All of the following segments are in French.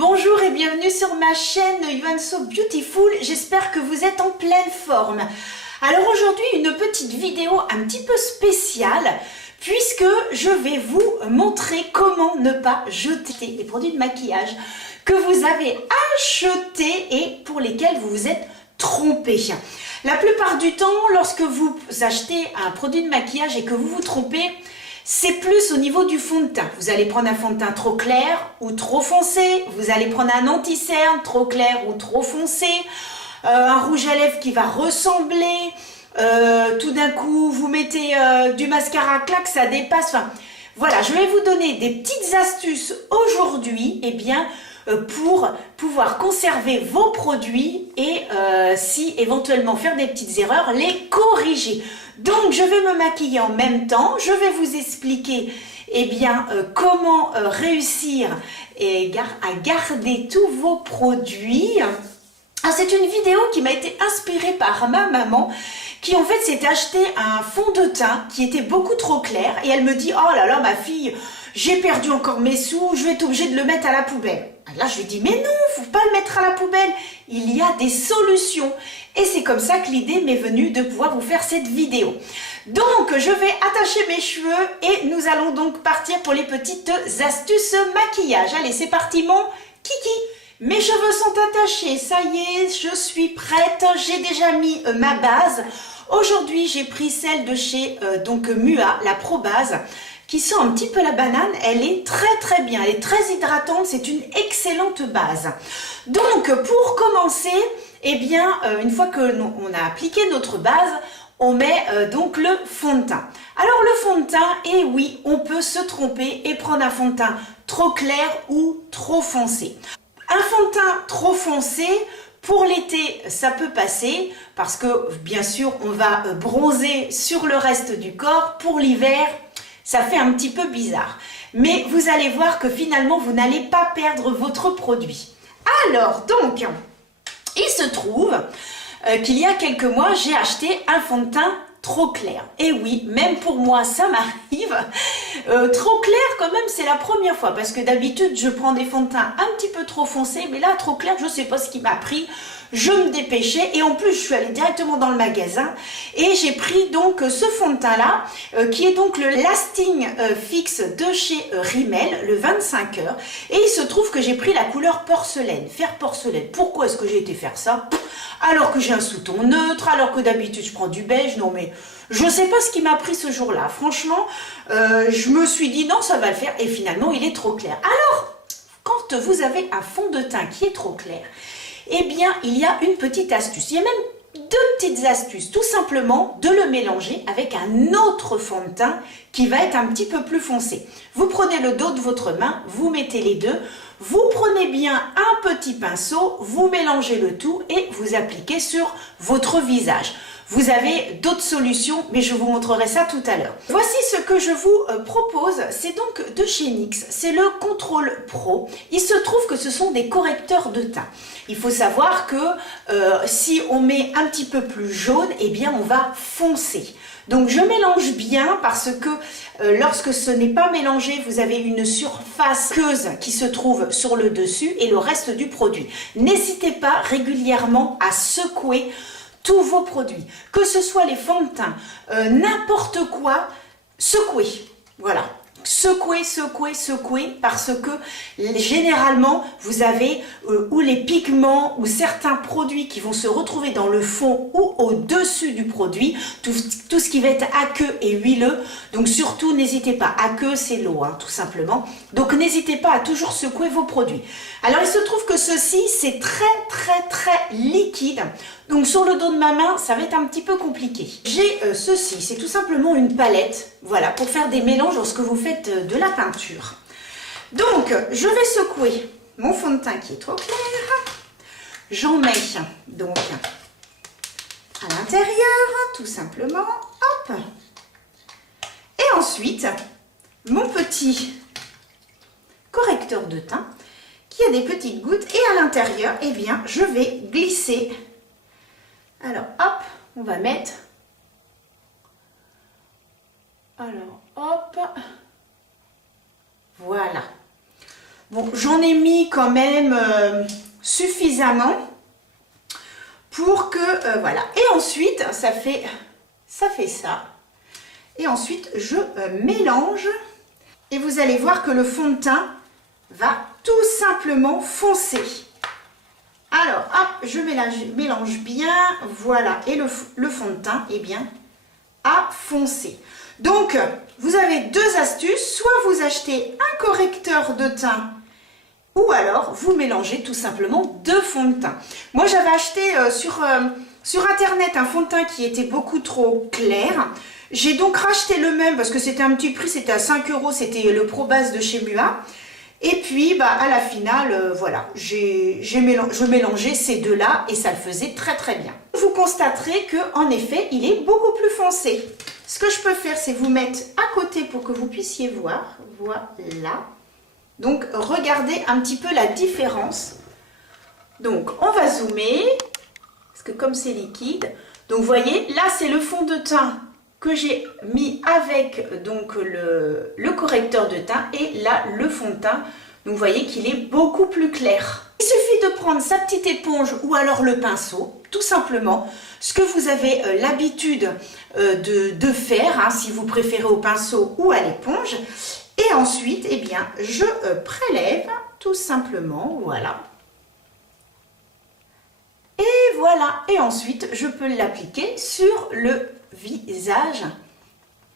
Bonjour et bienvenue sur ma chaîne You and So Beautiful, j'espère que vous êtes en pleine forme. Alors aujourd'hui une petite vidéo un petit peu spéciale puisque je vais vous montrer comment ne pas jeter les produits de maquillage que vous avez achetés et pour lesquels vous vous êtes trompé. La plupart du temps, lorsque vous achetez un produit de maquillage et que vous vous trompez, c'est plus au niveau du fond de teint. Vous allez prendre un fond de teint trop clair ou trop foncé. Vous allez prendre un anti-cerne trop clair ou trop foncé. Un rouge à lèvres qui va ressembler. Tout d'un coup, vous mettez du mascara, clac, ça dépasse. Enfin, voilà, je vais vous donner des petites astuces aujourd'hui, pour pouvoir conserver vos produits et si éventuellement faire des petites erreurs, les corriger. Donc je vais me maquiller en même temps, je vais vous expliquer comment réussir à garder tous vos produits. C'est une vidéo qui m'a été inspirée par ma maman qui en fait s'est acheté un fond de teint qui était beaucoup trop clair et elle me dit « Oh là là ma fille, j'ai perdu encore mes sous, je vais être obligée de le mettre à la poubelle. » Là je lui dis « Mais non, il ne faut pas le mettre à la poubelle, il y a des solutions. » Et c'est comme ça que l'idée m'est venue de pouvoir vous faire cette vidéo. Donc je vais attacher mes cheveux et nous allons donc partir pour les petites astuces maquillage. Allez c'est parti mon kiki. Mes cheveux sont attachés, ça y est, je suis prête, j'ai déjà mis ma base. Aujourd'hui, j'ai pris celle de chez Mua, la Pro Base, qui sent un petit peu la banane. Elle est très bien, elle est très hydratante, c'est une excellente base. Donc, pour commencer, une fois que on a appliqué notre base, on met donc le fond de teint. Alors le fond de teint, oui, on peut se tromper et prendre un fond de teint trop clair ou trop foncé. Un fond de teint trop foncé, pour l'été, ça peut passer parce que bien sûr, on va bronzer sur le reste du corps. Pour l'hiver, ça fait un petit peu bizarre. Mais vous allez voir que finalement, vous n'allez pas perdre votre produit. Alors, donc, il se trouve qu'il y a quelques mois, j'ai acheté un fond de teint trop clair. Et oui, même pour moi, ça m'arrive. Trop clair quand même, c'est la première fois. Parce que d'habitude, je prends des fonds de teint un petit peu trop foncés. Mais là, trop clair, je ne sais pas ce qui m'a pris. Je me dépêchais. Et en plus, je suis allée directement dans le magasin. Et j'ai pris donc ce fond de teint là, qui est donc le Lasting Fix de chez Rimmel, le 25 heures. Et il se trouve que j'ai pris la couleur porcelaine, fer porcelaine. Pourquoi est-ce que j'ai été faire ça? Alors que j'ai un sous-ton neutre, alors que d'habitude je prends du beige. Non mais je ne sais pas ce qui m'a pris ce jour-là. Franchement, je me suis dit non, ça va le faire. Et finalement, il est trop clair. Alors, quand vous avez un fond de teint qui est trop clair, il y a une petite astuce. Il y a même deux petites astuces. Tout simplement de le mélanger avec un autre fond de teint qui va être un petit peu plus foncé. Vous prenez le dos de votre main, vous mettez les deux. Vous prenez bien un petit pinceau, vous mélangez le tout et vous appliquez sur votre visage. Vous avez d'autres solutions, mais je vous montrerai ça tout à l'heure. Voici ce que je vous propose, c'est donc de chez NYX, c'est le Contrôle Pro. Il se trouve que ce sont des correcteurs de teint. Il faut savoir que si on met un petit peu plus jaune, on va foncer. Donc je mélange bien parce que lorsque ce n'est pas mélangé, vous avez une surface aqueuse qui se trouve sur le dessus et le reste du produit. N'hésitez pas régulièrement à secouer tous vos produits, que ce soit les fonds de teint, n'importe quoi, secouez. Voilà. Secouez, secouez, secouez, parce que généralement vous avez ou les pigments ou certains produits qui vont se retrouver dans le fond ou au-dessus du produit, tout ce qui va être aqueux et huileux. Donc surtout n'hésitez pas, aqueux c'est l'eau tout simplement, donc n'hésitez pas à toujours secouer vos produits. Alors il se trouve que ceci c'est très liquide, donc sur le dos de ma main ça va être un petit peu compliqué. J'ai ceci, c'est tout simplement une palette, voilà, pour faire des mélanges lorsque vous faites de la peinture. Donc je vais secouer mon fond de teint qui est trop clair, j'en mets donc à l'intérieur tout simplement, hop, et ensuite mon petit correcteur de teint qui a des petites gouttes et à l'intérieur je vais glisser. Alors hop, on va mettre, alors hop, voilà, Bon, j'en ai mis quand même suffisamment pour que, voilà. Et ensuite, ça fait ça. Et ensuite, je mélange. Et vous allez voir que le fond de teint va tout simplement foncer. Alors, hop, je mélange bien, voilà. Et le fond de teint, eh bien, a foncé. Donc, vous avez deux astuces. Soit vous achetez un correcteur de teint, ou alors vous mélangez tout simplement deux fonds de teint. Moi, j'avais acheté sur Internet un fond de teint qui était beaucoup trop clair. J'ai donc racheté le même parce que c'était un petit prix, c'était à 5 €, c'était le Pro Base de chez Mua. Et puis, bah, à la finale, voilà, je mélangeais ces deux-là et ça le faisait très très bien. Vous constaterez qu'en effet, il est beaucoup plus foncé. Ce que je peux faire, c'est vous mettre à côté pour que vous puissiez voir. Voilà. Donc, regardez un petit peu la différence. Donc, on va zoomer, parce que comme c'est liquide, donc vous voyez, là, c'est le fond de teint que j'ai mis avec donc le correcteur de teint et là le fond de teint. Donc vous voyez qu'il est beaucoup plus clair. Il suffit de prendre sa petite éponge ou alors le pinceau, tout simplement, ce que vous avez l'habitude de faire, hein, si vous préférez au pinceau ou à l'éponge. Et ensuite, eh bien, je prélève tout simplement, voilà. Et voilà, et ensuite je peux l'appliquer sur le visage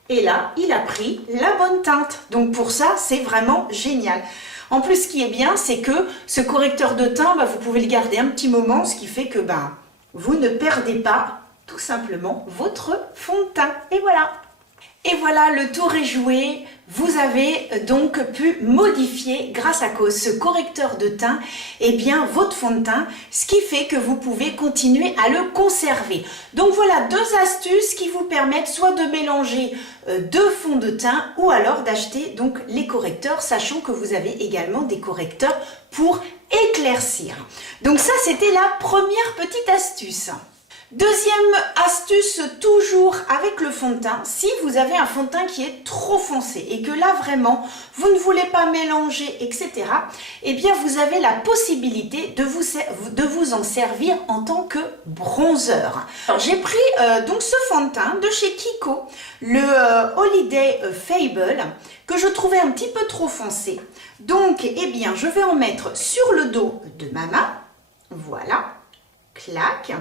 et là il a pris la bonne teinte, donc pour ça c'est vraiment génial. En plus, ce qui est bien, c'est que ce correcteur de teint, bah, vous pouvez le garder un petit moment, ce qui fait que bah, vous ne perdez pas tout simplement votre fond de teint. Et voilà. Et voilà, le tour est joué. Vous avez donc pu modifier, grâce à ce correcteur de teint, eh bien, votre fond de teint, ce qui fait que vous pouvez continuer à le conserver. Donc voilà, deux astuces qui vous permettent soit de mélanger deux fonds de teint ou alors d'acheter donc les correcteurs, sachant que vous avez également des correcteurs pour éclaircir. Donc ça, c'était la première petite astuce. Deuxième astuce, toujours avec le fond de teint, si vous avez un fond de teint qui est trop foncé et que là vraiment vous ne voulez pas mélanger, etc., eh bien vous avez la possibilité de vous en servir en tant que bronzer. J'ai pris donc ce fond de teint de chez Kiko, le Holiday Fable, que je trouvais un petit peu trop foncé. Donc, eh bien, je vais en mettre sur le dos de ma main, voilà, clac.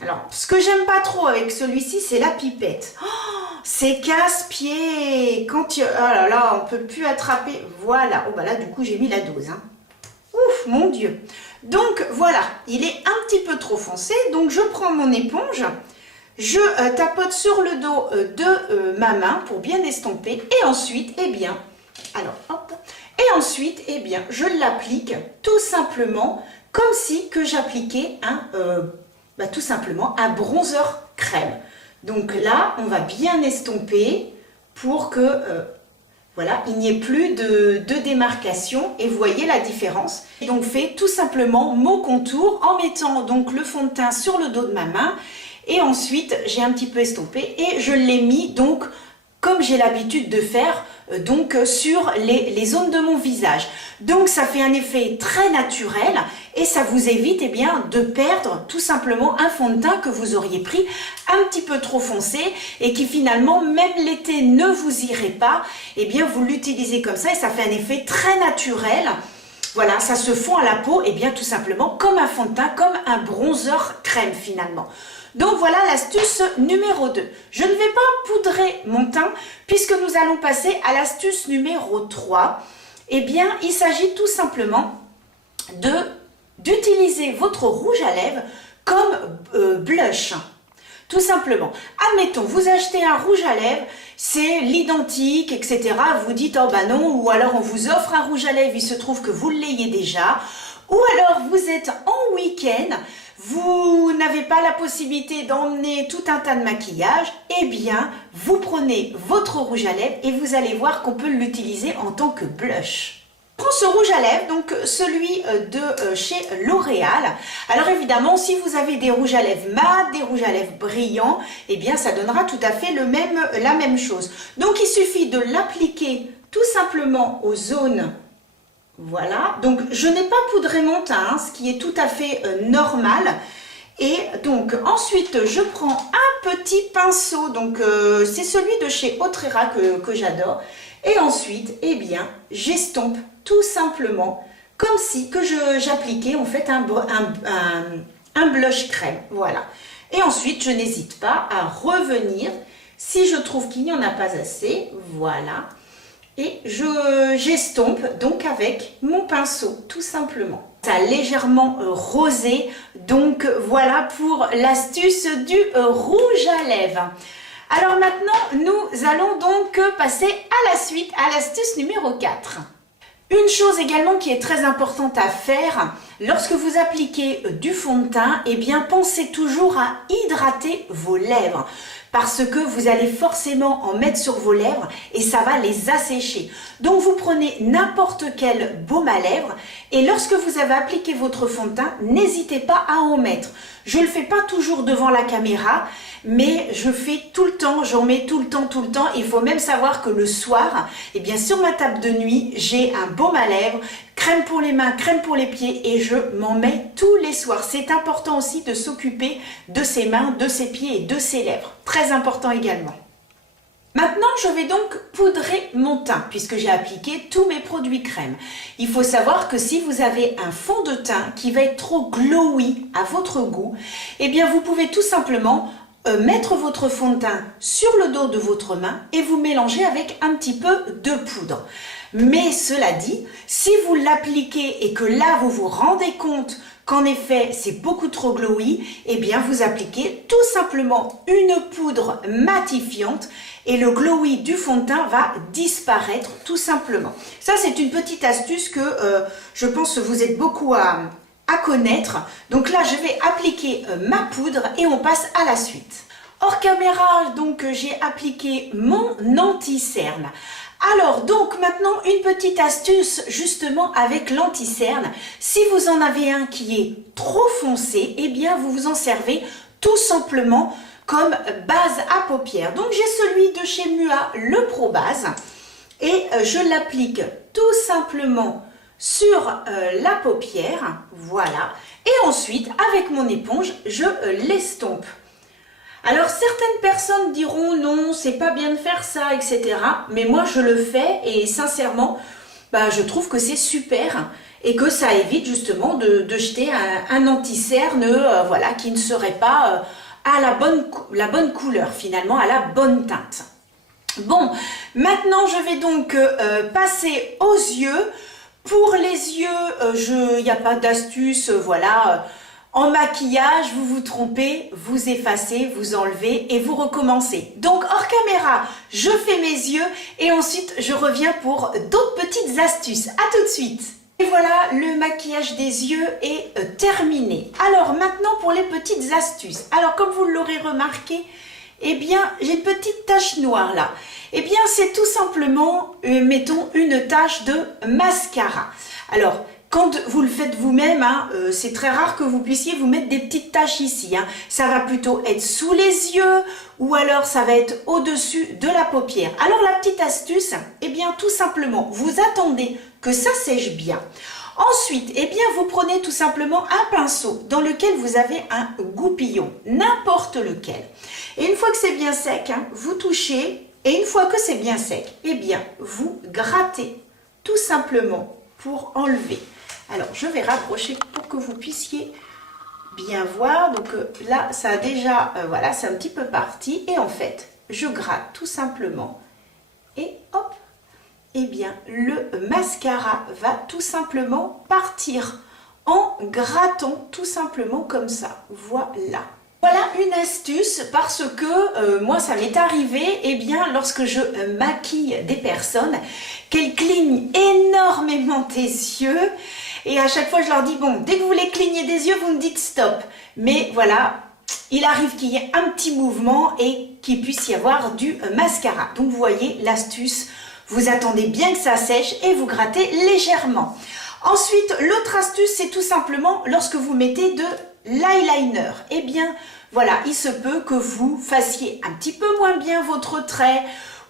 Alors, ce que j'aime pas trop avec celui-ci, c'est la pipette. Oh, c'est casse-pied. Oh là là, on peut plus attraper. Voilà. Oh bah là, du coup, j'ai mis la dose. Hein. Ouf, mon Dieu. Donc, voilà. Il est un petit peu trop foncé. Donc, je prends mon éponge. Je tapote sur le dos de ma main pour bien estomper. Et ensuite, eh bien, alors, hop. Et ensuite, eh bien, je l'applique tout simplement comme si que j'appliquais tout simplement un bronzer crème. Donc là, on va bien estomper pour que voilà, il n'y ait plus de démarcation et vous voyez la différence. Et donc fait tout simplement mon contour en mettant donc le fond de teint sur le dos de ma main et ensuite j'ai un petit peu estompé et je l'ai mis donc comme j'ai l'habitude de faire donc sur les zones de mon visage. Donc ça fait un effet très naturel et ça vous évite eh bien, de perdre tout simplement un fond de teint que vous auriez pris un petit peu trop foncé et qui finalement, même l'été ne vous irait pas, eh bien vous l'utilisez comme ça et ça fait un effet très naturel. Voilà, ça se fond à la peau et bien tout simplement comme un fond de teint, comme un bronzer crème finalement. Donc voilà l'astuce numéro 2. Je ne vais pas poudrer mon teint puisque nous allons passer à l'astuce numéro 3. Eh bien, il s'agit tout simplement d'utiliser votre rouge à lèvres comme blush. Tout simplement. Admettons, vous achetez un rouge à lèvres, c'est l'identique, etc. Vous dites, oh bah non, ou alors on vous offre un rouge à lèvres, il se trouve que vous l'ayez déjà. Ou alors vous êtes en week-end, vous n'avez pas la possibilité d'emmener tout un tas de maquillage, eh bien, vous prenez votre rouge à lèvres et vous allez voir qu'on peut l'utiliser en tant que blush. Je prends ce rouge à lèvres, donc celui de chez L'Oréal. Alors évidemment, si vous avez des rouges à lèvres mat, des rouges à lèvres brillants, eh bien ça donnera tout à fait la même chose. Donc il suffit de l'appliquer tout simplement aux zones Voilà, donc je n'ai pas poudré mon teint, hein, ce qui est tout à fait normal. Et donc ensuite je prends un petit pinceau, donc c'est celui de chez Autrera que j'adore. Et ensuite, eh bien, j'estompe tout simplement comme si que j'appliquais en fait un blush crème. Voilà. Et ensuite, je n'hésite pas à revenir si je trouve qu'il n'y en a pas assez. Voilà. Et j'estompe donc avec mon pinceau, tout simplement. Ça a légèrement rosé, donc voilà pour l'astuce du rouge à lèvres. Alors maintenant, nous allons donc passer à la suite, à l'astuce numéro 4. Une chose également qui est très importante à faire, lorsque vous appliquez du fond de teint, eh bien pensez toujours à hydrater vos lèvres. Parce que vous allez forcément en mettre sur vos lèvres et ça va les assécher. Donc vous prenez n'importe quel baume à lèvres et lorsque vous avez appliqué votre fond de teint, n'hésitez pas à en mettre. Je ne le fais pas toujours devant la caméra, mais je fais tout le temps, j'en mets tout le temps. Il faut même savoir que le soir, eh bien sur ma table de nuit, j'ai un baume à lèvres, crème pour les mains, crème pour les pieds et je m'en mets tous les soirs. C'est important aussi de s'occuper de ses mains, de ses pieds et de ses lèvres. Très important également. Maintenant, je vais donc poudrer mon teint puisque j'ai appliqué tous mes produits crème. Il faut savoir que si vous avez un fond de teint qui va être trop glowy à votre goût, eh bien vous pouvez tout simplement mettre votre fond de teint sur le dos de votre main et vous mélanger avec un petit peu de poudre. Mais cela dit, si vous l'appliquez et que là vous vous rendez compte qu'en effet c'est beaucoup trop glowy, eh bien vous appliquez tout simplement une poudre matifiante et le glowy du fond de teint va disparaître tout simplement. Ça c'est une petite astuce que je pense que vous êtes beaucoup à connaître. Donc là je vais appliquer ma poudre et on passe à la suite. Hors caméra, donc j'ai appliqué mon anti-cerne. Alors donc maintenant une petite astuce justement avec l'anti-cerne. Si vous en avez un qui est trop foncé, eh bien vous vous en servez tout simplement comme base à paupières. Donc j'ai celui de chez Mua, le Pro Base, et je l'applique tout simplement sur la paupière, voilà. Et ensuite avec mon éponge, je l'estompe. Alors certaines personnes diront non, c'est pas bien de faire ça, etc. Mais moi je le fais et sincèrement, je trouve que c'est super et que ça évite justement de jeter un anti-cerne voilà, qui ne serait pas à la bonne couleur finalement, à la bonne teinte. Bon, maintenant je vais donc passer aux yeux. Pour les yeux, il n'y a pas d'astuce, voilà. En maquillage, vous vous trompez, vous effacez, vous enlevez et vous recommencez. Donc hors caméra, je fais mes yeux et ensuite je reviens pour d'autres petites astuces. À tout de suite. Et voilà, le maquillage des yeux est terminé. Alors maintenant pour les petites astuces. Alors comme vous l'aurez remarqué, eh bien j'ai une petite tache noire là. Eh bien c'est tout simplement, mettons, une tache de mascara. Alors, quand vous le faites vous-même, hein, c'est très rare que vous puissiez vous mettre des petites taches ici. Hein. Ça va plutôt être sous les yeux ou alors ça va être au-dessus de la paupière. Alors la petite astuce, eh bien tout simplement, vous attendez que ça sèche bien. Ensuite, eh bien vous prenez tout simplement un pinceau dans lequel vous avez un goupillon, n'importe lequel. Et une fois que c'est bien sec, hein, vous touchez et une fois que c'est bien sec, eh bien vous grattez tout simplement pour enlever. Alors, je vais rapprocher pour que vous puissiez bien voir. Donc là, ça a déjà, voilà, c'est un petit peu parti. Et en fait, je gratte tout simplement. Et hop, eh bien, le mascara va tout simplement partir en grattant tout simplement comme ça. Voilà. Voilà une astuce parce que moi ça m'est arrivé lorsque je maquille des personnes qu'elles clignent énormément des yeux et à chaque fois je leur dis bon dès que vous les clignez des yeux vous me dites stop, mais voilà il arrive qu'il y ait un petit mouvement et qu'il puisse y avoir du mascara. Donc vous voyez l'astuce, vous attendez bien que ça sèche et vous grattez légèrement. Ensuite l'autre astuce c'est tout simplement lorsque vous mettez de l'eyeliner, eh bien voilà, il se peut que vous fassiez un petit peu moins bien votre trait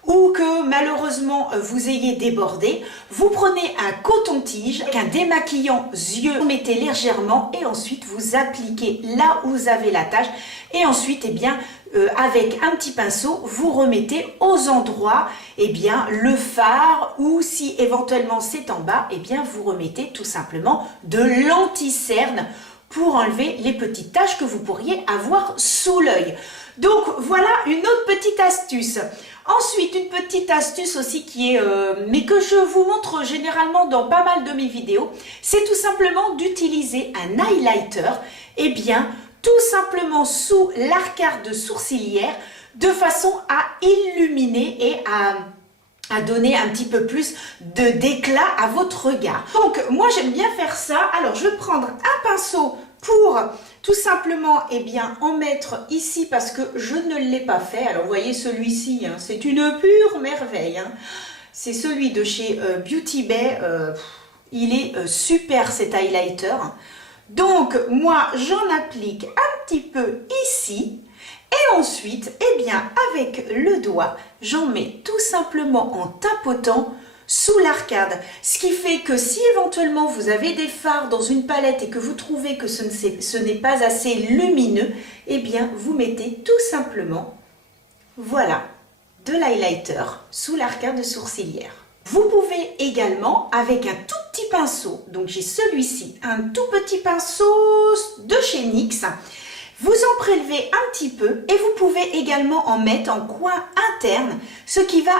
ou que malheureusement vous ayez débordé, vous prenez un coton-tige avec un démaquillant yeux, vous mettez légèrement et ensuite vous appliquez là où vous avez la tache et ensuite avec un petit pinceau vous remettez aux endroits le fard ou si éventuellement c'est en bas vous remettez tout simplement de l'anti-cerne pour enlever les petites taches que vous pourriez avoir sous l'œil. Donc voilà une autre petite astuce. Ensuite, une petite astuce aussi qui est, mais que je vous montre généralement dans pas mal de mes vidéos, c'est tout simplement d'utiliser un highlighter, tout simplement sous l'arcade sourcilière, de façon à illuminer et à donner un petit peu plus d'éclat à votre regard. Donc moi j'aime bien faire ça. Alors je vais prendre un pinceau pour tout simplement en mettre ici parce que je ne l'ai pas fait. Alors vous voyez celui-ci, c'est une pure merveille. C'est celui de chez Beauty Bay. Il est super cet highlighter. Donc moi j'en applique un petit peu ici. Et ensuite, avec le doigt, j'en mets tout simplement en tapotant sous l'arcade. Ce qui fait que si éventuellement vous avez des fards dans une palette et que vous trouvez que ce n'est pas assez lumineux, vous mettez tout simplement, voilà, de l'highlighter sous l'arcade sourcilière. Vous pouvez également, avec un tout petit pinceau, donc j'ai celui-ci, un tout petit pinceau de chez NYX, vous en prélevez un petit peu et vous pouvez également en mettre en coin interne, ce qui va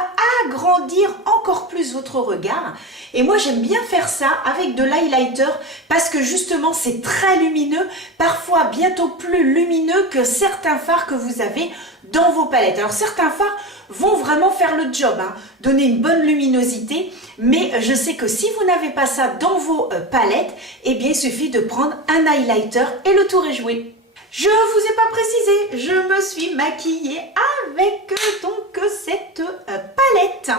agrandir encore plus votre regard. Et moi j'aime bien faire ça avec de l'highlighter parce que justement c'est très lumineux, parfois bientôt plus lumineux que certains fards que vous avez dans vos palettes. Alors certains fards vont vraiment faire le job, donner une bonne luminosité, mais je sais que si vous n'avez pas ça dans vos palettes, il suffit de prendre un highlighter et le tour est joué. Je vous ai pas précisé, je me suis maquillée avec donc cette palette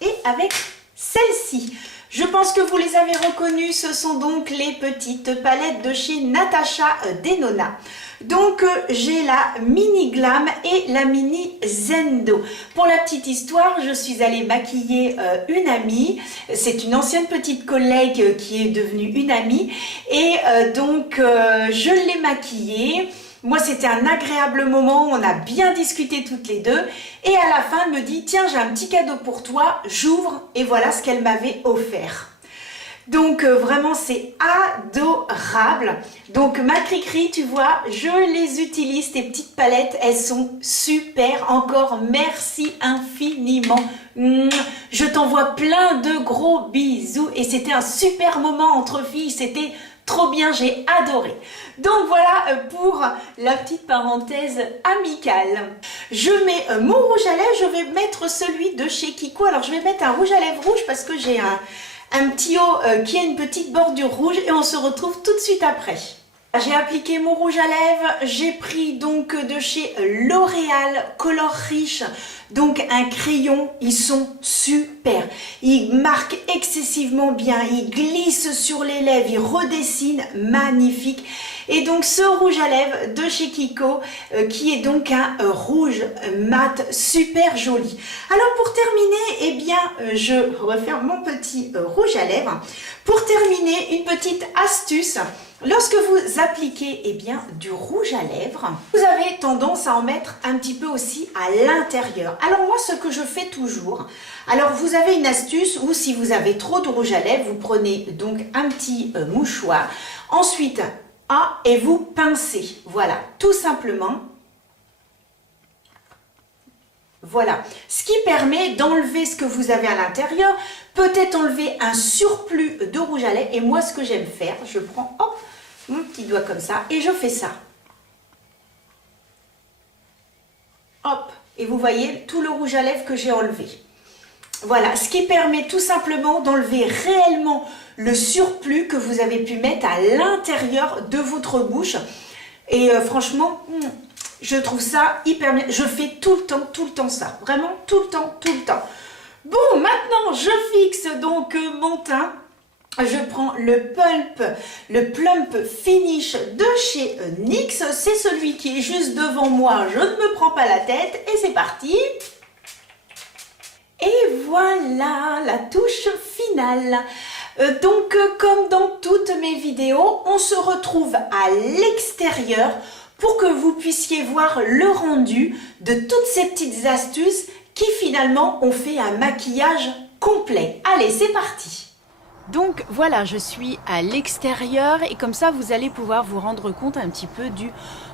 et avec celle-ci. Je pense que vous les avez reconnues, ce sont donc les petites palettes de chez Natasha Denona. Donc j'ai la Mini Glam et la Mini Zendo. Pour la petite histoire, je suis allée maquiller une amie. C'est une ancienne petite collègue qui est devenue une amie. Et je l'ai maquillée. Moi, c'était un agréable moment, on a bien discuté toutes les deux. Et à la fin, elle me dit, tiens, j'ai un petit cadeau pour toi, j'ouvre. Et voilà ce qu'elle m'avait offert. Donc vraiment c'est adorable. Donc ma Cricri, tu vois, je les utilise, tes petites palettes, elles sont super. Encore merci infiniment. Je t'envoie plein de gros bisous et c'était un super moment entre filles, c'était trop bien, j'ai adoré. Donc voilà pour la petite parenthèse amicale. Je mets mon rouge à lèvres, je vais mettre celui de chez Kiko. Alors je vais mettre un rouge à lèvres rouge parce que j'ai un petit haut qui a une petite bordure rouge et on se retrouve tout de suite après. J'ai appliqué mon rouge à lèvres, j'ai pris donc de chez L'Oréal Color Riche, donc un crayon, ils sont super, ils marquent excessivement bien, ils glissent sur les lèvres, ils redessinent, magnifique. Et donc ce rouge à lèvres de chez Kiko qui est donc un rouge mat super joli. Alors pour terminer, je referme mon petit rouge à lèvres. Pour terminer, une petite astuce. Lorsque vous appliquez du rouge à lèvres, vous avez tendance à en mettre un petit peu aussi à l'intérieur. Alors moi, ce que je fais toujours, alors vous avez une astuce où si vous avez trop de rouge à lèvres, vous prenez donc un petit mouchoir, ensuite et vous pincez. Voilà, tout simplement. Voilà, ce qui permet d'enlever ce que vous avez à l'intérieur, peut-être enlever un surplus de rouge à lèvres. Et moi, ce que j'aime faire, je prends mon petit doigt comme ça et je fais ça. Hop, et vous voyez tout le rouge à lèvres que j'ai enlevé. Voilà, ce qui permet tout simplement d'enlever réellement le surplus que vous avez pu mettre à l'intérieur de votre bouche. Et franchement, je trouve ça hyper bien. Je fais tout le temps ça. Vraiment tout le temps. Bon, maintenant, je fixe donc mon teint. Je prends le Plump Finish de chez NYX. C'est celui qui est juste devant moi. Je ne me prends pas la tête. Et c'est parti. Et voilà la touche finale. Donc comme dans toutes mes vidéos, on se retrouve à l'extérieur pour que vous puissiez voir le rendu de toutes ces petites astuces qui finalement ont fait un maquillage complet. Allez, c'est parti! Donc voilà, je suis à l'extérieur et comme ça vous allez pouvoir vous rendre compte un petit peu du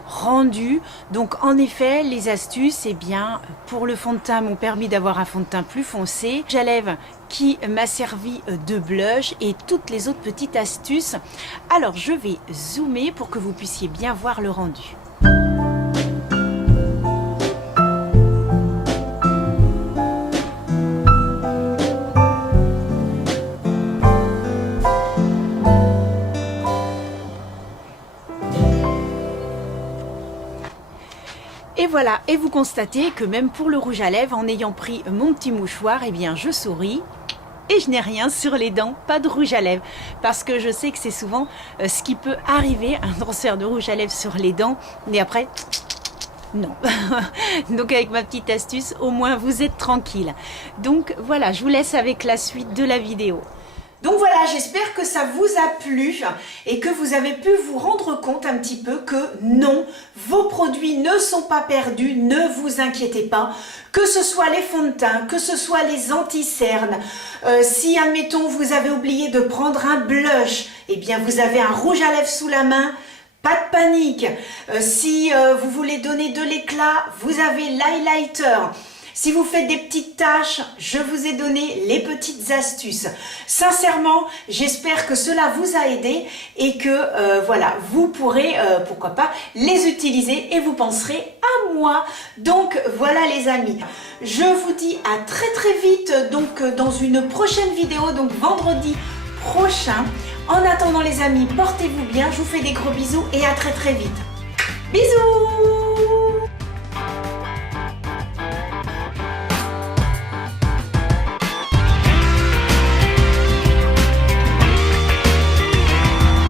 rendu. Donc en effet, les astuces, eh bien pour le fond de teint m'ont permis d'avoir un fond de teint plus foncé. Rouge à lèvres qui m'a servi de blush et toutes les autres petites astuces. Alors je vais zoomer pour que vous puissiez bien voir le rendu. Et voilà, et vous constatez que même pour le rouge à lèvres, en ayant pris mon petit mouchoir, eh bien je souris et je n'ai rien sur les dents, pas de rouge à lèvres. Parce que je sais que c'est souvent ce qui peut arriver, un transfert de rouge à lèvres sur les dents, mais après, non. Donc avec ma petite astuce, au moins vous êtes tranquille. Donc voilà, je vous laisse avec la suite de la vidéo. Donc voilà, j'espère que ça vous a plu et que vous avez pu vous rendre compte un petit peu que non, vos produits ne sont pas perdus, ne vous inquiétez pas. Que ce soit les fonds de teint, que ce soit les anti-cernes, si admettons vous avez oublié de prendre un blush, eh bien vous avez un rouge à lèvres sous la main. Pas de panique, si vous voulez donner de l'éclat, vous avez l'highlighter. Si vous faites des petites taches, je vous ai donné les petites astuces. Sincèrement, j'espère que cela vous a aidé et que voilà, vous pourrez, pourquoi pas, les utiliser et vous penserez à moi. Donc voilà les amis, je vous dis à très très vite donc dans une prochaine vidéo, donc vendredi prochain. En attendant les amis, portez-vous bien, je vous fais des gros bisous et à très très vite. Bisous!